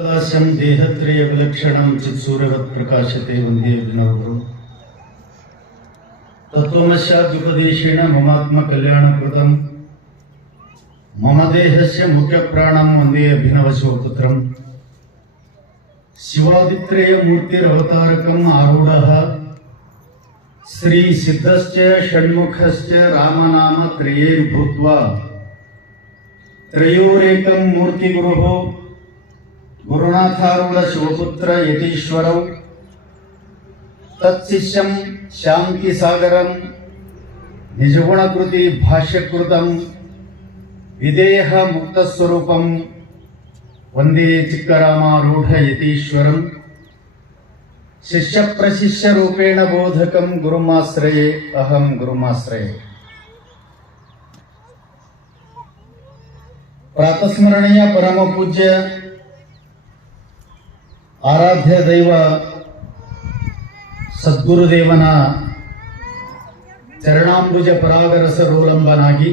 प्रकाशं देहत्रय विलक्षणं चित्सूर्यवत् प्रकाशते वन्दे विनोदं तत्त्वमस्याद्युपदेशेन ममात्मकल्याणकृतं मम देहस्य मुख्यप्राणं वन्दे अभिनवशिवपुत्रं शिवादित्रयमूर्तिरवतारकम् आरूढः श्रीसिद्धश्च षण्मुखश्च रामनाम त्रयैर्भूत्वा त्रयोरेकं मूर्तिगुरुः गुरुनाथारूढ़ शिवपुत्र यतीश्वरौ तत्शिष्यं शांति सागरं निजगुणकृति भाष्यकृतं विदेह मुक्तस्वरूपं वंदे चिक्करामारूढ़ यतीश्वरं शिष्य प्रशिष्य रूपेण बोधकं गुरुमाश्रये अहं गुरुमाश्रये। प्रातस्मरणीय परम पूज्य ಆರಾಧ್ಯ ದೈವ ಸದ್ಗುರುದೇವನ ಚರಣಾಂಬುಜ ಪರಾಗರಸರೋಲಂಬನಾಗಿ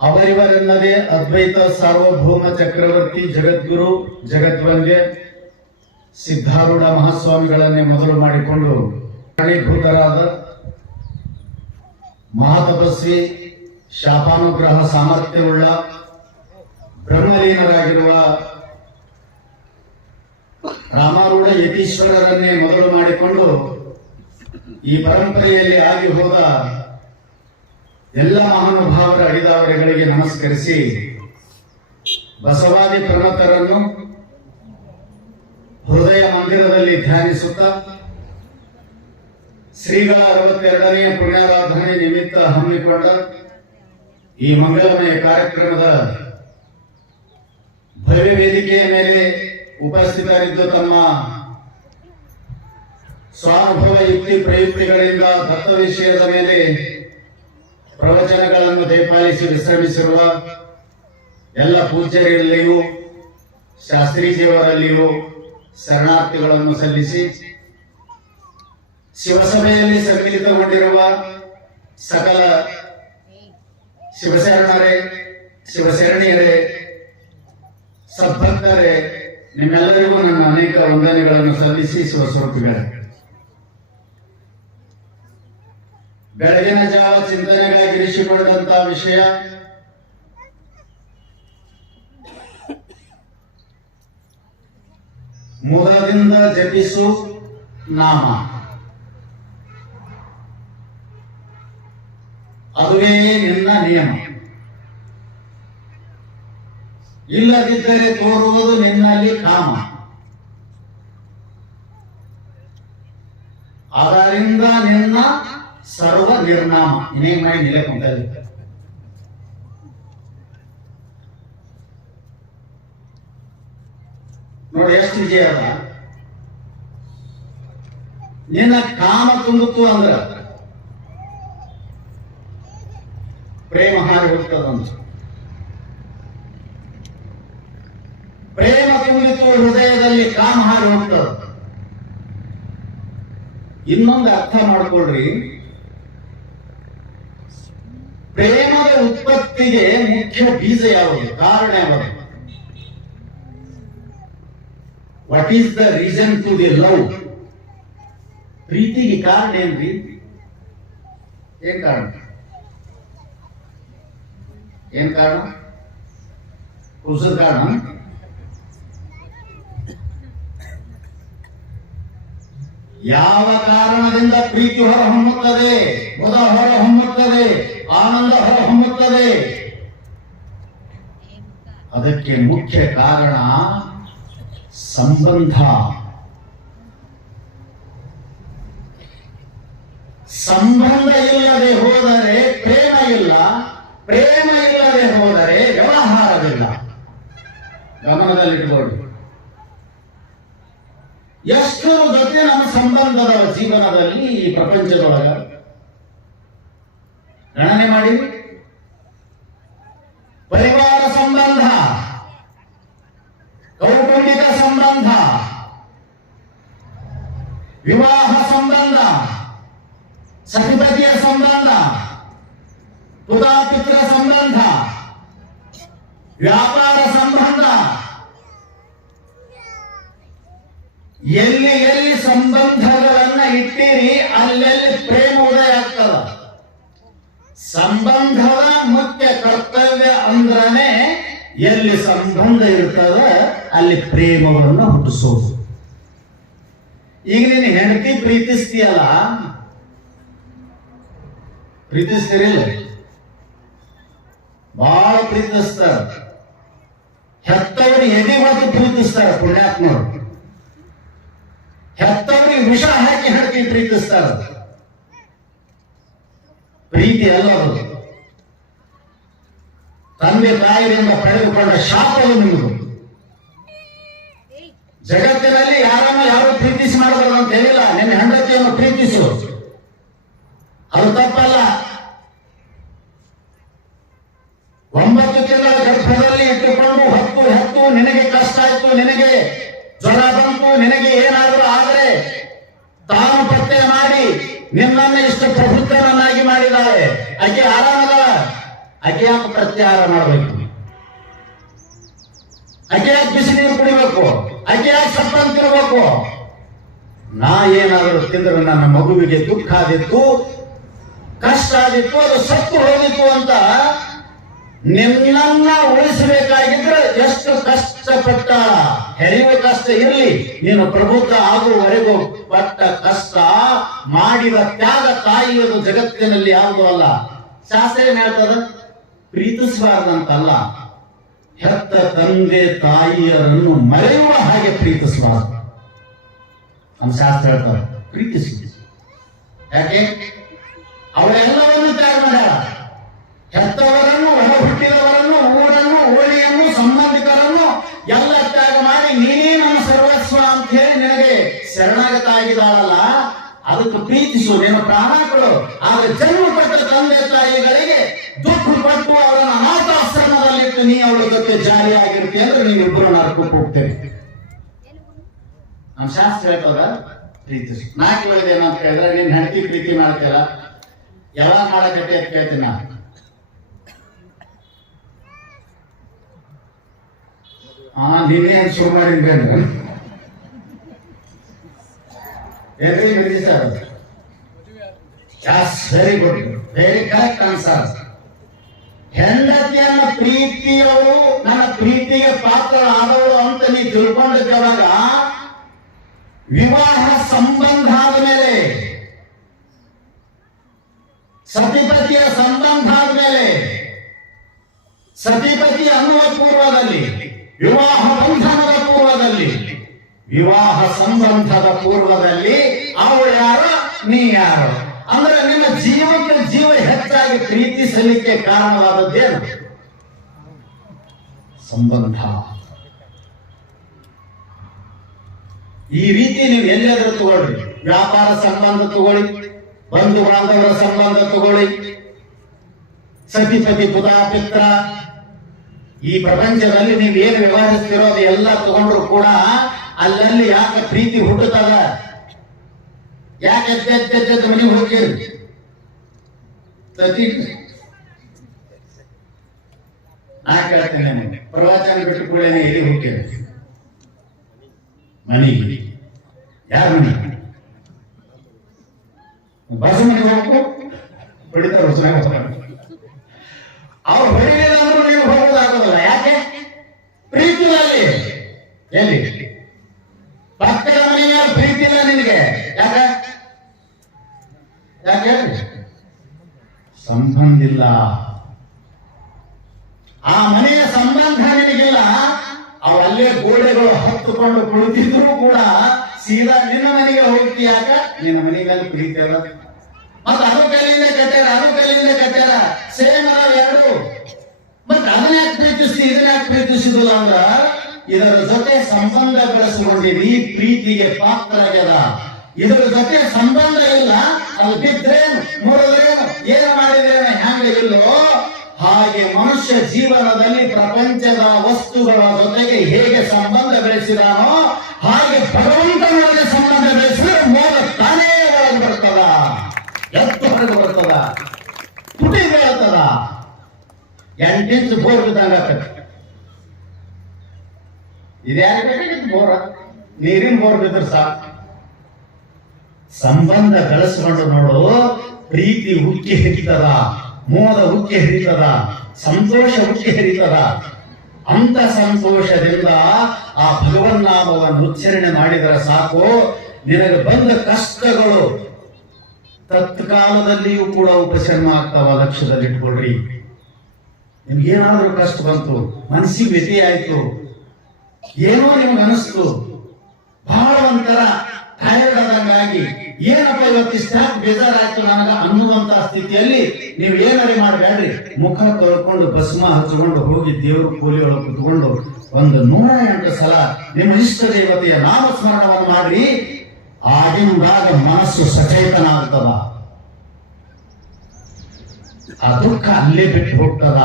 ಅವರಿವರೆನ್ನದೇ ಅದ್ವೈತ ಸಾರ್ವಭೌಮ ಚಕ್ರವರ್ತಿ ಜಗದ್ಗುರು ಜಗದ್ವಂದ್ಯ ಸಿದ್ಧಾರೂಢ ಮಹಾಸ್ವಾಮಿಗಳನ್ನೇ ಮೊದಲು ಮಾಡಿಕೊಂಡು ಕಾರಣೀಭೂತರಾದ ಮಹಾತಪಸ್ವಿ ಶಾಪಾನುಗ್ರಹ ಸಾಮರ್ಥ್ಯವುಳ್ಳ ಬ್ರಹ್ಮಲೀನರಾಗಿರುವ ರಾಮಾರೂಢ ಯತೀಶ್ವರರನ್ನೇ ಮೊದಲು ಮಾಡಿಕೊಂಡು ಈ ಪರಂಪರೆಯಲ್ಲಿ ಆಗಿ ಹೋದ ಎಲ್ಲ ಮಹಾನುಭಾವರ ಅಡಿದಾವರೆಗಳಿಗೆ ನಮಸ್ಕರಿಸಿ ಬಸವಾದಿ ಪ್ರಣತರನ್ನು ಹೃದಯ ಮಂದಿರದಲ್ಲಿ ಧ್ಯಾನಿಸುತ್ತಾ ಶ್ರೀಗಳ 62ನೇ ಪುಣ್ಯಾರಾಧನೆ ನಿಮಿತ್ತ ಹಮ್ಮಿಕೊಂಡ ಈ ಮಂಗಳಮಯ ಕಾರ್ಯಕ್ರಮದ ಭವ್ಯ ವೇದಿಕೆಯ ಮೇಲೆ ಉಪಸ್ಥಿತರಿದ್ದು ತಮ್ಮ ಸ್ವಾನುಭವ ಯುಕ್ತಿ ಪ್ರಯುಕ್ತಿಗಳಿಂದ ತತ್ವ ವಿಷಯದ ಮೇಲೆ ಪ್ರವಚನಗಳನ್ನು ದಯಪಾಲಿಸಿ ವಿಶ್ರಮಿಸಿರುವ ಎಲ್ಲ ಪೂಜ್ಯರಲ್ಲಿಯೂ ಶಾಸ್ತ್ರೀಜಿಯವರಲ್ಲಿಯೂ ಶರಣಾರ್ಥಿಗಳನ್ನು ಸಲ್ಲಿಸಿ ಶಿವಸಭೆಯಲ್ಲಿ ಸಮ್ಮಿಲಿತಗೊಂಡಿರುವ ಸಕಲ ಶಿವಶರಣರೇ ಶಿವಶರಣೀಯರೇ ಸದ್ಭಕ್ತರೇ ನಿಮ್ಮೆಲ್ಲರಿಗೂ ನನ್ನ ಅನೇಕ ವಂದನೆಗಳನ್ನು ಸಲ್ಲಿಸಿ ಶಿವಸ್ವರೂಪಿಗಳೇ, ಬೆಳಗಿನ ಜಾವ ಚಿಂತನೆಗಾಗಿ ಇರಿಸಿಕೊಂಡಂತಹ ವಿಷಯ ಮೂಲದಿಂದ ಜಪಿಸು ನಾಮ, ಅದುವೇ ನಿನ್ನ ನಿಯಮ, ಇಲ್ಲದಿದ್ದರೆ ತೋರುವುದು ನಿನ್ನಲ್ಲಿ ಕಾಮ, ಅದರಿಂದ ನಿನ್ನ ಸರ್ವ ನಿರ್ನಾಮ. ಇನ್ನೇನ್ ಮಾಡಿ ನಿಲ್ಲಕೊಂಡಲ್ಲಿ ನೋಡಿ ಎಷ್ಟು ವಿಜಯ ಅದ. ನಿನ್ನ ಕಾಮ ತುಂಬಿತು ಅಂದ್ರ ಪ್ರೇಮ ಹಾರಿ ಹೋಗ್ತದಂತ. ಪ್ರೇಮ ತುಂಬಿತು ಹೃದಯದಲ್ಲಿ ಕಾಮ ಹಾರಿ ಹೋಗ್ತದ. ಇನ್ನೊಂದು ಅರ್ಥ ಮಾಡ್ಕೊಳ್ರಿ, ಪ್ರೇಮದ ಉತ್ಪತ್ತಿಗೆ ಮುಖ್ಯ ಬೀಜ ಯಾವುದು, ಕಾರಣ ಯಾವುದು? What is the reason to the love? ಪ್ರೀತಿಗೆ ಕಾರಣ ಏನ್ರಿ? ಏನ್ ಕಾರಣ? ಏನ್ ಕಾರಣ? ಕುಸದ ಕಾರಣ? ಯಾವ ಕಾರಣದಿಂದ ಪ್ರೀತಿ ಹೊರ ಹೊಮ್ಮುತ್ತದೆ? ಮುದ ಹೊರ ಹೊಮ್ಮುತ್ತದೆ, ಆನಂದ ಹೊರ ಹೊಮ್ಮುತ್ತದೆ. ಅದಕ್ಕೆ ಮುಖ್ಯ ಕಾರಣ ಸಂಬಂಧ. ಸಂಬಂಧ ಇಲ್ಲದೆ ಹೋದರೆ ಪ್ರೇಮ ಇಲ್ಲ, ಪ್ರೇಮ ಇಲ್ಲದೆ ಹೋದರೆ ವ್ಯವಹಾರವಿಲ್ಲ. ಗಮನದಲ್ಲಿಟ್ಟುಕೊಳ್ಳಿ. ಎಷ್ಟು ಜೊತೆ ನಮ್ಮ ಸಂಬಂಧದ ಜೀವನದಲ್ಲಿ ಈ ಪ್ರಪಂಚದೊಳಗ ಗಣನೆ ಮಾಡಿ. ಪರಿವಾರ ಸಂಬಂಧ, ಕೌಟುಂಬಿಕ ಸಂಬಂಧ, ವಿವಾಹ ಸಂಬಂಧ, ಸತಿಪತಿಯ ಸಂಬಂಧ, ಪುತಾಪಿತ್ರ ಸಂಬಂಧ, ವ್ಯಾಪಾರ ಸಂಬಂಧ, ಎಲ್ಲಿ ಎಲ್ಲಿ ಸಂಬಂಧಗಳನ್ನ ಇಟ್ಟಿರಿ ಅಲ್ಲೆಲ್ಲಿ ಪ್ರೇಮ ಉದಯ ಆಗ್ತದ. ಸಂಬಂಧದ ಮುಖ್ಯ ಕರ್ತವ್ಯ ಅಂದ್ರನೆ ಎಲ್ಲಿ ಸಂಬಂಧ ಇರ್ತದ ಅಲ್ಲಿ ಪ್ರೇಮವನ್ನು ಹುಟ್ಟಿಸೋದು. ಈಗ ನೀನು ಹೆಂಡತಿ ಪ್ರೀತಿಸ್ತೀಯಲ್ಲ, ಪ್ರೀತಿಸ್ತೀರಿಲ್ಲ? ಬಹಳ ಪ್ರೀತಿಸ್ತಾರ. ಹೆತ್ತವರು ಎದೆ ಹೊತ್ತು ಪ್ರೀತಿಸ್ತಾರ ಪುಣ್ಯಾತ್ಮರು. ಹೆತ್ತವರಿಗೆ ವಿಷ ಹಾಕಿ ಹಾಕಿ ಪ್ರೀತಿಸ್ತಾರ. ಪ್ರೀತಿ ಅಲ್ಲದು, ತಂದೆ ತಾಯಿಯಿಂದ ಪಡೆದುಕೊಂಡ ಶಾಪವು ನಿಮ್ಮದು. ಜಗತ್ತಿನಲ್ಲಿ ಯಾರನ್ನು ಯಾರು ಪ್ರೀತಿಸಿ ಮಾಡಬಾರದು ಅಂತ ಹೇಳಿಲ್ಲ. ನಿನ್ನ ಹೆಂಡತಿಯನ್ನು ಪ್ರೀತಿಸು, ಅದು ತಪ್ಪಲ್ಲ. 9 ತಿಂಗಳ ಗರ್ಭದಲ್ಲಿ ಇಟ್ಟುಕೊಂಡು ಹೊತ್ತು ನಿನಗೆ ಕಷ್ಟ ಆಯ್ತು, ನಿನಗೆ ಜ್ವರ ಬಂತು, ನಿನಗೆ ಏನಾದರೂ ಆದರೆ ತಾನು ಪತ್ತೆ ಮಾಡಿ ನಿನ್ನನ್ನು ಇಷ್ಟು ಪ್ರಬುದ್ಧನನ್ನಾಗಿ ಮಾಡಿದ್ದಾಳೆ. ಆಕೆ ಆರಾಮದ, ಆಕೆ ಯಾಕೆ ಪ್ರತ್ಯಾಹಾರ ಮಾಡಬೇಕು? ಆಕೆ ಯಾಕೆ ಬಿಸಿ ನೀರು ಕುಡಿಬೇಕು? ಆಕೆ ಯಾಕೆ ಸಪ್ಪಂತಿರ್ಬೇಕು? ನಾ ಏನಾದರೂ ತಿಂದ್ರೆ ನನ್ನ ಮಗುವಿಗೆ ದುಃಖ ಆದಿತ್ತು, ಕಷ್ಟ ಆದಿತ್ತು, ಅದು ಸತ್ತು ಹೋಗಿತ್ತು ಅಂತ ನಿನ್ನನ್ನ ಉಳಿಸಬೇಕಾಗಿದ್ರೆ ಎಷ್ಟು ಕಷ್ಟಪಟ್ಟ, ಹೆರಿಯುವ ಕಷ್ಟ ಇರಲಿ, ನೀನು ಪ್ರಬುದ್ಧ ಆಗುವವರೆಗೂ ಪಟ್ಟ ಕಷ್ಟ, ಮಾಡಿದ ತ್ಯಾಗ ತಾಯಿಯದು ಜಗತ್ತಿನಲ್ಲಿ ಯಾವುದಲ್ಲ. ಶಾಸ್ತ್ರ ಏನ್ ಹೇಳ್ತದ? ಪ್ರೀತಿಸಬಾರ್ದಂತಲ್ಲ, ಹೆತ್ತ ತಂದೆ ತಾಯಿಯರನ್ನು ಮರೆಯುವ ಹಾಗೆ ಪ್ರೀತಿಸಬಾರ್ದು. ನಮ್ಮ ಶಾಸ್ತ್ರ ಹೇಳ್ತಾರೆ ಪ್ರೀತಿಸಿ. ಯಾಕೆ? ಅವಳೆಲ್ಲವನ್ನು ತ್ಯಾಗ ಮಾಡ್ಯಾರ. ಹೆತ್ತವರನ್ನು, ಹೊರ ಹುಟ್ಟಿದವರನ್ನು, ಊರನ್ನು, ಓಣಿಯನ್ನು, ಸಂಬಂಧಿಕರನ್ನು ಎಲ್ಲ ತ್ಯಾಗ ಮಾಡಿ ನೀನೇ ನಮ್ಮ ಸರ್ವಸ್ವ ಅಂತ ಹೇಳಿ ನಿನಗೆ ಶರಣಾಗತ ಆಗಿದ್ದಾಳಲ್ಲ, ಅದಕ್ಕೆ ಪ್ರೀತಿಸು, ನೀನು ಪ್ರಾಣ ಕೊಡು. ಆದ್ರೆ ಜನ್ಮ ಪಟ್ಟ ತಂದೆ ತಾಯಿಗಳಿಗೆ ದುಃಖ ಪಟ್ಟು ಅವರನ್ನು ಅನಾಥಾಶ್ರಮದಲ್ಲಿಟ್ಟು ನೀ ಅವಳ ಜೊತೆ ಜಾರಿಯಾಗಿರ್ತೀಯ ಅಂದ್ರೆ ನೀವಿಬ್ಬರು ನರಕಕ್ಕೆ ಹೋಗ್ತೇವೆ. ನಮ್ಮ ಶಾಸ್ತ್ರ ಹೇಳ್ತದ ಪ್ರೀತಿಸು. ನಾ ಕೇಳಿದೇನಂತ ಹೇಳಿದ್ರೆ, ನಿನ್ನ ಹೆಂಡತಿ ಪ್ರೀತಿ ಮಾಡ್ತೀರ, ಯಾವಾಗ ಮಾಡಕತ್ತೆ ಅಂತ ಕೇಳ್ತೀನಿ ನಾ. ನಿನ್ನೆ ಅಂತ ಶುರು ಮಾಡಿದ್ದೇನೆ. ಏನ್ರಿ sir? Very good, very correct answer. ಹೆಂಡತಿಯನ್ನ ಪ್ರೀತಿಯವರು ನನ್ನ ಪ್ರೀತಿಗೆ ಪಾತ್ರ ಆದವರು ಅಂತ ನೀ ತಿಳ್ಕೊಂಡಿದ್ದವಾಗ ವಿವಾಹ ಸಂಬಂಧ ಆದ್ಮೇಲೆ, ಸತಿಪತಿಯ ಸಂಬಂಧ ಆದ್ಮೇಲೆ, ಸತಿಪತಿ ಅನ್ನುವ ಪೂರ್ವದಲ್ಲಿ, ವಿವಾಹ ಬಂಧನದ ಪೂರ್ವದಲ್ಲಿ, ವಿವಾಹ ಸಂಬಂಧದ ಪೂರ್ವದಲ್ಲಿ ಅವಳು ಯಾರು, ನೀ ಯಾರು ಅಂದ್ರೆ ನಿನ್ನ ಜೀವಕ್ಕೆ ಜೀವ ಹೆಚ್ಚಾಗಿ ಪ್ರೀತಿಸಲಿಕ್ಕೆ ಕಾರಣವಾದದ್ದೇನು? ಸಂಬಂಧ. ಈ ರೀತಿ ನೀವು ಎಲ್ಲಾದ್ರೂ ತಗೊಳ್ಳಿ, ವ್ಯಾಪಾರ ಸಂಬಂಧ ತಗೊಳ್ಳಿ, ಬಂಧು ಬಾಂಧವರ ಸಂಬಂಧ ತಗೊಳ್ಳಿ, ಸತಿಪತಿ ಪುತಾಪಿತ್ರ, ಈ ಪ್ರಪಂಚದಲ್ಲಿ ನೀವು ಏನು ವ್ಯವಹರಿಸ್ತಿರೋದು ಎಲ್ಲ ತಗೊಂಡ್ರು ಕೂಡ ಅಲ್ಲಲ್ಲಿ ಯಾಕೆ ಪ್ರೀತಿ ಹುಟ್ಟುತ್ತದ? ಯಾಕೆ ಎದ್ದೆದ್ದೆದ್ದು ಮನೆಗೆ ಹೋಗಿರಿ? ಸತಿ ನಾ ಕೇಳ್ತೇನೆ, ಪ್ರವಚನ ಬಿಟ್ಟು ಕೂಡ ಎಲ್ಲಿ ಹೋಗ್ತೇವೆ? ಮನೆಗೆ. ಯಾರ ಮನೆ? ಬಸ್ ಮನೆಗೆ ಹೋಗ್ಬೇಕು, ಹೊಡಿತಾರೆ ಅವ್ರು ಹೊಡಿಲಿಲ್ಲ ಅಂದ್ರೂ ನೀವು ಹೋಗೋದಾಗೋದಲ್ಲ. ಯಾಕೆ? ಪ್ರೀತಿಯಲ್ಲಿ. ಎಲ್ಲಿ? ಪಕ್ಕದ ಮನೆಯ ಪ್ರೀತಿ ಇಲ್ಲ ನಿನಗೆ. ಯಾಕೆ? ಯಾಕೆ? ಸಂಬಂಧ ಇಲ್ಲ. ಆ ಮನೆಯ ಸಂಬಂಧ ನಿನಗಿಲ್ಲ. ಅವಲ್ಲೇ ಗೋಡೆಗಳು ಹತ್ತುಕೊಂಡು ಕುಳಿತಿದ್ರು ಕೂಡ ಸೀದಾ ನಿನ್ನ ಮನೆಗೆ ಹೋಗ್ತಿ. ಯಾಕ? ನಿನ್ನ ಮನೆ ಮೇಲೆ ಪ್ರೀತಿ ಅಲ್ಲ. ಮತ್ತ ಅದು ಕೈಲಿಂದ ಕಟ್ಟಾರ, ಅದು ಕೈಲಿಂದ ಕಟ್ಟಾರ, ಸೇಮ್ ಅದಾವ ಎರಡು. ಮತ್ತ ಅದನ್ನ ಯಾಕೆ ಪ್ರೀತಿಸ್ತಿ, ಇದನ್ನ ಯಾಕೆ ಪ್ರೀತಿಸಿದಿಲ್ಲ ಅಂದ್ರ ಇದರ ಜೊತೆ ಸಂಬಂಧ ಬೆಳೆಸಿಕೊಂಡಿರಿ, ಪ್ರೀತಿಗೆ ಪಾತ್ರ ಆಗ್ಯದ. ಇದರ ಜೊತೆ ಸಂಬಂಧ ಇಲ್ಲ, ಅದು ಬಿದ್ರೇನು, ಮುರಿದ್ರೇನು, ಏನು ಮಾಡಿದ್ರೇನು, ಹ್ಯಾಂಗ ಇಲ್ಲೋ ಹಾಗೆ ಮನುಷ್ಯ ಜೀವನದಲ್ಲಿ ಪ್ರಪಂಚದ ವಸ್ತುಗಳ ಜೊತೆಗೆ ಹೇಗೆ ಸಂಬಂಧ ಬೆಳೆಸಿದಾನೋ ಹಾಗೆ ಭಗವಂತನೊಳಗೆ ಸಂಬಂಧ ಬೆಳೆಸಿದ್ರೆ ಮೋದ ತಾನೇ ಒಳಗೆ ಬರ್ತದ, ಎತ್ತು ಹೊರಗೆ ಬರ್ತದ, ತುಟಿ ಬೀಳ್ತದ, 8 ಇಂಚ್ ಬೋರ್ ಬಿದ್ದಂಗ. ಇದ್ಯಾರು ಬೇಕಾಗಿತ್ತು ಬೋರ? ನೀರಿನ ಬೋರ್ ಬಿದ್ರೆ ಸಾಕು. ಸಂಬಂಧ ಬೆಳೆಸ್ಕೊಂಡು ನೋಡು, ಪ್ರೀತಿ ಉಕ್ಕಿ ಹರಿತದ, ಮೋದ ಉಕ್ಕಿ ಹರಿತದ, ಸಂತೋಷ ಉಕ್ಕಿ ಹರಿತದ. ಅಂತ ಸಂತೋಷದಿಂದ ಆ ಭಗವನ್ನಾಮವನ್ನು ಉಚ್ಚಾರಣೆ ಮಾಡಿದರೆ ಸಾಕು, ನಿನಗೆ ಬಂದ ಕಷ್ಟಗಳು ತತ್ಕಾಲದಲ್ಲಿಯೂ ಕೂಡ ಉಪಶಮನ ಆಗ್ತಾವ. ಲಕ್ಷ್ಯದಲ್ಲಿ ಇಟ್ಕೊಳ್ರಿ. ನಿಮ್ಗೇನಾದ್ರೂ ಕಷ್ಟ ಬಂತು, ಮನಸ್ಸಿಗೆ ವ್ಯತಿ ಆಯ್ತು, ಏನೋ ನಿಮ್ಗೆ ಅನಿಸ್ತು, ಬಹಳ ಒಂಥರ ಟಯರ್ಡ್ ಆದಂಗಾಗಿ, ಏನಪ್ಪ ಇವತ್ತು ಇಷ್ಟಾಗಿ ಬೇಜಾರಾಯ್ತು ನನಗ ಅನ್ನುವಂತ ಸ್ಥಿತಿಯಲ್ಲಿ ನೀವು ಏನಾರಿ ಮಾಡಬೇಡ್ರಿ. ಮುಖ ತೊಳ್ಕೊಂಡು ಭಸ್ಮ ಹಚ್ಕೊಂಡು ಹೋಗಿ ದೇವ್ರ ಕೂಲಿಯೊಳಗೆ ಕುತ್ಕೊಂಡು ಒಂದು 108 ಸಲ ನಿಮ್ಮ ಇಷ್ಟ ದೇವತೆಯ ನಾಮಸ್ಮರಣವನ್ನು ಮಾಡ್ರಿ. ಆಗಿಂದಾಗ ಮನಸ್ಸು ಸಚೇತನ ಆಗ್ತದ. ಆ ದುಃಖ ಅಲ್ಲೇ ಬಿಟ್ಟು ಹೋಗ್ತದ.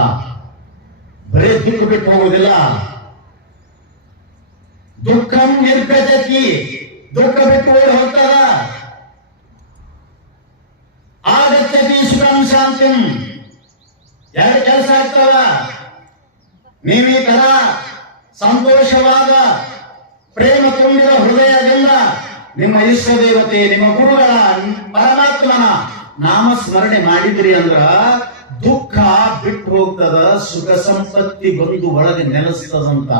ಬರೇ ದುಃಖ ಬಿಟ್ಟು ಹೋಗುದಿಲ್ಲ. ದುಃಖಂ ನಿರ್ಗತಿ, ದುಃಖ ಬಿಟ್ಟು ಹೋಗ್ತದ. ಆಗಚ್ಚತಿ ಸುಖಂ ಶಾಂತಿಂ. ಎರಡು ಕೆಲಸ ಆಗ್ತದ. ನೀವು ಈ ತರ ಸಂತೋಷವಾದ ಪ್ರೇಮ ತುಂಬಿದ ಹೃದಯದಿಂದ ನಿಮ್ಮ ಇಷ್ಟ ದೇವತೆ, ನಿಮ್ಮ ಗುರುಗಳ, ಪರಮಾತ್ಮನ ನಾಮಸ್ಮರಣೆ ಮಾಡಿದ್ರಿ ಅಂದ್ರ ದುಃಖ ಬಿಟ್ಟು ಹೋಗ್ತದ, ಸುಖ ಸಂಪತ್ತಿ ಬಂದು ಒಳಗೆ ನೆಲೆಸ್ತದಂತ.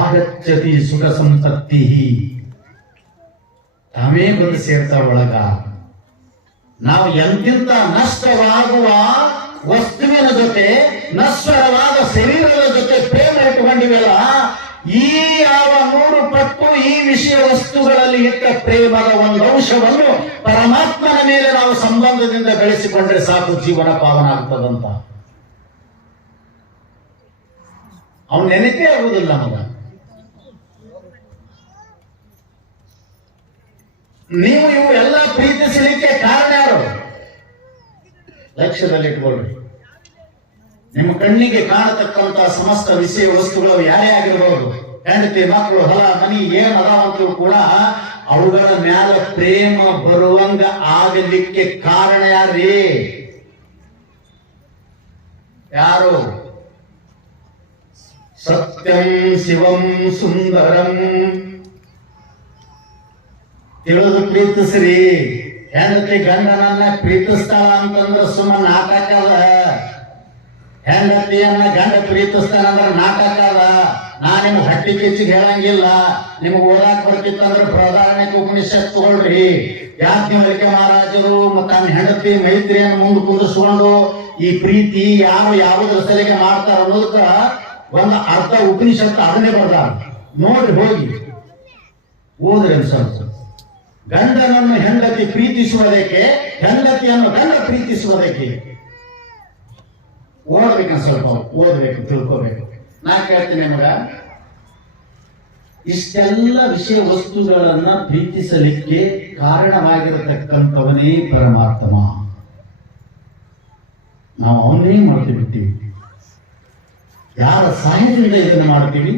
ಆಗಚ್ಚತಿ ಸುಖ ಸಂಪತ್ತಿ, ತಾವೇ ಬಂದು ಸೇರ್ತಾವ ಒಳಗ. ನಾವು ಎಂತಿಂತ ನಷ್ಟವಾಗುವ ವಸ್ತುವಿನ ಜೊತೆ, ನಶ್ವರವಾದ ಶರೀರದ ಜೊತೆ ಪ್ರೇಮ ಇಟ್ಟುಕೊಂಡಿವೆಲ್ಲ, ಈ ಯಾವ 100 ಪಟ್ಟು ಈ ವಿಷಯ ವಸ್ತುಗಳಲ್ಲಿ ಇಟ್ಟ ಪ್ರೇಮದ ಒಂದು ಅಂಶವನ್ನು ಪರಮಾತ್ಮನ ಮೇಲೆ ನಾವು ಸಂಬಂಧದಿಂದ ಬೆಳೆಸಿಕೊಂಡ್ರೆ ಸಾಕು, ಜೀವನ ಪಾವನ ಆಗ್ತದಂತ. ಅವನು ನೆನಪೇ ಆಗುವುದಿಲ್ಲ ನಮಗ. ನೀವು ಇವು ಎಲ್ಲ ಪ್ರೀತಿಸಲಿಕ್ಕೆ ಕಾರಣ ಯಾರು? ಲಕ್ಷ್ಯದಲ್ಲಿ ಇಟ್ಕೊಳ್ರಿ. ನಿಮ್ಮ ಕಣ್ಣಿಗೆ ಕಾಣತಕ್ಕಂತ ಸಮಸ್ತ ವಿಷಯ ವಸ್ತುಗಳು ಯಾರೇ ಆಗಿರ್ಬೋದು, ಹೆಂಡತಿ, ಮಕ್ಕಳು, ಹೊಲ, ಮನಿ ಏನ್ ಅದಾವಂತೂ ಕೂಡ ಅವುಗಳ ಮ್ಯಾಲ ಪ್ರೇಮ ಬರುವಂಗ ಆಗಲಿಕ್ಕೆ ಕಾರಣ ಯಾರ್ರೀ? ಯಾರು? ಸತ್ಯಂ ಶಿವಂ ಸುಂದರಂ. ತಿಳಿದು ಪ್ರೀತಿಸ್ರಿ. ಹೆಂಡತಿ ಗಂಡನನ್ನ ಪ್ರೀತಿಸ್ತಾಳ ಅಂತಂದ್ರೆ ಸುಮ್ಮನೆ ನಾಟಕ ಅದ. ಹೆಂಡತಿಯನ್ನ ಗಂಡ ಪ್ರೀತಿಸ್ತಾನಂದ್ರೆ ನಾಟಕ ಅದ. ನಾ ನಿಮ್ಗೆ ಹಟ್ಟಿ ಕಿಚ್ಚಿಗೆ ಹೇಳಂಗಿಲ್ಲ. ನಿಮ್ಗೆ ಓದಾಕ್ ಬರ್ತಿತ್ತಂದ್ರೆ ಪ್ರಧಾನಕ್ಕೆ ಉಪನಿಷತ್ ತಗೊಳ್ರಿ. ಯಾಜ್ಞವಲ್ಕ್ಯ ಮಹಾರಾಜರು ತನ್ನ ಹೆಂಡತಿ ಮೈತ್ರಿಯನ್ನು ಮುಂದೆ ಕುಂದಿಸ್ಕೊಂಡು ಈ ಪ್ರೀತಿ ಯಾವುದ್ರ ಸಲಿಗೆ ಮಾಡ್ತಾರ ಅನ್ನೋದಕ್ಕ ಒಂದು ಅರ್ಥ ಉಪನಿಷತ್ ಅದನ್ನೇ ಬರ್ದಾರ. ನೋಡ್ರಿ, ಹೋಗಿ ಓದ್ರಿ ಅನ್ಸಲ್ಸ. ಗಂಡನನ್ನು ಹೆಂಡತಿ ಪ್ರೀತಿಸುವುದಕ್ಕೆ, ಹೆಂಡತಿಯನ್ನು ಗಂಡ ಪ್ರೀತಿಸುವುದಕ್ಕೆ ಓದ್ಬೇಕು. ಸ್ವಲ್ಪ ಓದ್ಬೇಕು, ತಿಳ್ಕೋಬೇಕು. ನಾ ಕೇಳ್ತೀನಿ ನಿಮಗ, ಇಷ್ಟೆಲ್ಲ ವಿಷಯ ವಸ್ತುಗಳನ್ನ ಪ್ರೀತಿಸಲಿಕ್ಕೆ ಕಾರಣವಾಗಿರತಕ್ಕಂಥವನೇ ಪರಮಾತ್ಮ. ನಾವು ಅವನ್ನೇ ಮಾಡ್ತೀವಿ ಬಿಡ್ತೀವಿ. ಯಾರ ಸಹಾಯದಿಂದ ಇದನ್ನು ಮಾಡ್ತೀವಿ?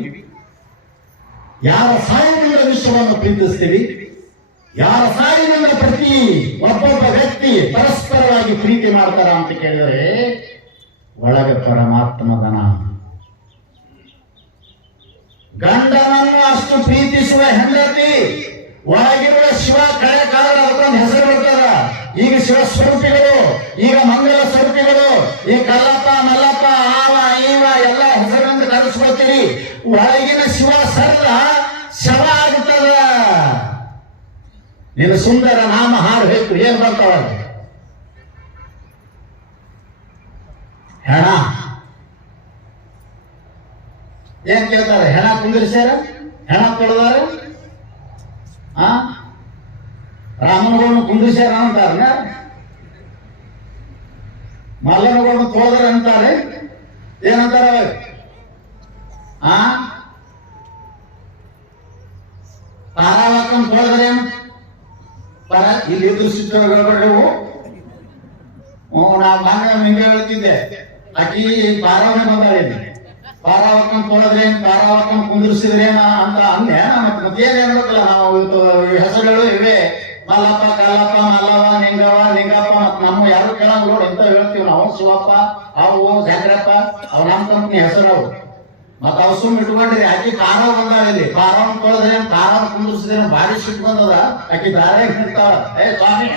ಯಾರ ಸಹಾಯದಿಂದ ವಿಶ್ವವನ್ನು ಪ್ರೀತಿಸ್ತೀವಿ? ಯಾರ ಸಹಾಯದಿಂದ ಪ್ರತಿ ಒಬ್ಬೊಬ್ಬ ವ್ಯಕ್ತಿ ಪರಸ್ಪರವಾಗಿ ಪ್ರೀತಿ ಮಾಡ್ತಾರ ಅಂತ ಕೇಳಿದರೆ ಒಳಗೆ ಪರಮಾತ್ಮದನ. ಗಂಡನನ್ನು ಅಷ್ಟು ಪ್ರೀತಿಸುವ ಹೆಂಡತಿ ಒಳಗಿರುವ ಶಿವ ಕಳೆ ಕಾಲ ಅದಕ್ಕೊಂದು ಹೆಸರು ಬರ್ತದ. ಈಗ ಶಿವ ಸ್ವರೂಪಿಗಳು, ಈಗ ಮಂಗಲ ಸ್ವರೂಪಿಗಳು, ಈ ಕಲ್ಲಪ್ಪ, ಮಲ್ಲಪ್ಪ, ಆವ ಈವ ಎಲ್ಲ ಹೆಸರನ್ನು ಕರೆಸ್ಕೊಳ್ತೀರಿ. ಒಳಗಿನ ಶಿವ ಸರ್ವ ಶವ ಆಗುತ್ತದ. ನೀನು ಸುಂದರ ನಾಮ ಹಾಡಬೇಕು. ಏನ್ ಬರ್ತಾವ? ಹೆಣ. ಏನ್ ಕೇಳ್ತಾರೆ? ಹೆಣ ಕುಂದಿರ್ಸ್ಯಾರ, ಹೆಣ ತೊಳೆದಾರ, ರಾಮನಗೌಡನ ಕುಂದಿರ್ಸ್ಯಾರ ಅಂತಾರ, ಮಲ್ಲನಗೌಡನ ತೊಳೆದಾರ ಅಂತಾರೆ. ಏನಂತಾರ? ಪಾರಾವಾಕನ್ ತೊಳೆದ್ರೆ ಪರ ಇಲ್ಲಿ ಎದುರಿಸಿದ್ದವು. ನಾವು ಹಿಂಗೆ ಹೇಳ್ತಿದ್ದೆ, ಆಕಿ ಪಾರವನೆ ಬಂದಾಳಿದ್ದೆ. ಪಾರಾವಕನ್ ತೊಳೆದ್ರೇನ್, ಪಾರಾವಕನ್ ಕುಂದಿರ್ಸಿದ್ರೇನ ಅಂತ ಅಂದೆ. ಮತ್ತೇನ್ ಹೇಳ್ಬೇಕಲ್ಲ, ನಾವು ಹೆಸರುಗಳು ಇವೆ. ಮಲ್ಲಪ್ಪ, ಕಲ್ಲಪ್ಪ, ಮಲ್ಲವ, ನಿಂಗವ, ನಿಂಗಪ್ಪ. ಮತ್ ನಮ್ಮ ಯಾರು ಕೇಳಂಗ್ ನೋಡಿ ಎಂತ ಹೇಳ್ತೀವಿ ನಾವು. ಶಿವಪ್ಪ, ಅವು ಶಂಕರಪ್ಪ, ಅವ್ ನಮ್ಮ ಕಂಪ್ನಿ ಹೆಸರು. ಅವು ಮತ್ತ ಅವ್ ಸುಮ್ ಇಟ್ಕೊಂಡ್ರಿ ಆಕಿ ಕಾರ ಬಂದಾವಿಲ್ಲಿ ಕಾರವನ್ ತೊಳೆದ್ರೆ ಕಾರವನ್ ಕುಂದಿಸಿದ್ರೆ ಭಾರಿ ಸಿಟ್ಟು ಬಂದದ ಆಕಿ ದಾರ ನಿಂತಾಳ ಏ ಸ್ವಾಮಿ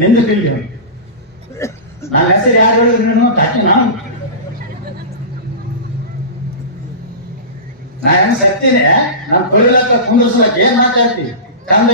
ನಿಂದಿಲ್ಲ ನನ್ನ ಹೆಸರು ಯಾರು ಹೇಳಿದ್ರು ನೀನು ಆಕಿ ನಾನು ನಾ ಏನ್ ಸತ್ತಿನೇ ನಾನು ತೊಳಿಲಕ್ಕ ಕುಂದಿಸ್ಲಕ್ಕ ಏನ್ ಮಾತಾಡ್ತಿ ಚಂದ